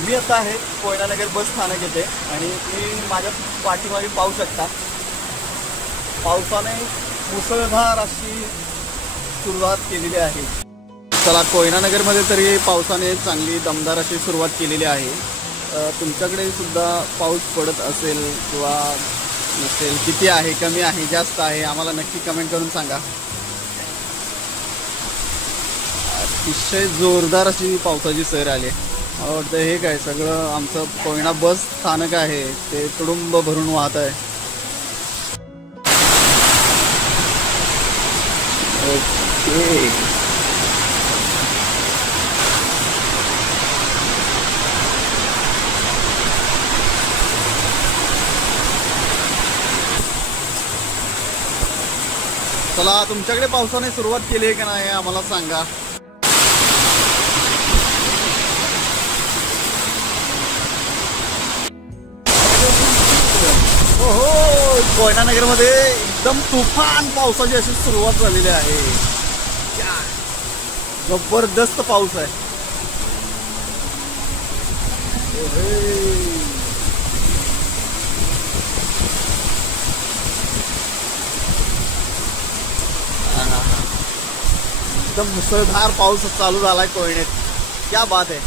मी आता आहे कोयनानगर बस स्थानक येथे आणि मी माझ्या पाठीमागे पाहू शकता पावसाने मुसळधार अशी सुरुवात केलेली आहे. चला कोयनानगरमध्ये तरी पावसाने चांगली दमदार अशी सुरुवात केलेली आहे. तुमच्याकडे सुद्धा पाऊस पडत असेल किंवा नसेल, किती आहे, कमी आहे, जास्त आहे, आम्हाला नक्की कमेंट करून सांगा. अतिशय जोरदार अशी पावसाची सर आली. मला वाटतं हे काय सगळं आमचं कोयना बस स्थानक आहे ते तुडुंब भरून वाहत आहे. ओके, चला तुमच्याकडे पावसाने सुरुवात केली आहे की नाही आम्हाला सांगा. हो, कोयनानगरमध्ये एकदम तुफान पावसाची अशी सुरुवात झालेली आहे. जबरदस्त पाऊस आहे. एकदम मुसळधार पाऊस चालू झालाय कोयनेत. क्या बात आहे.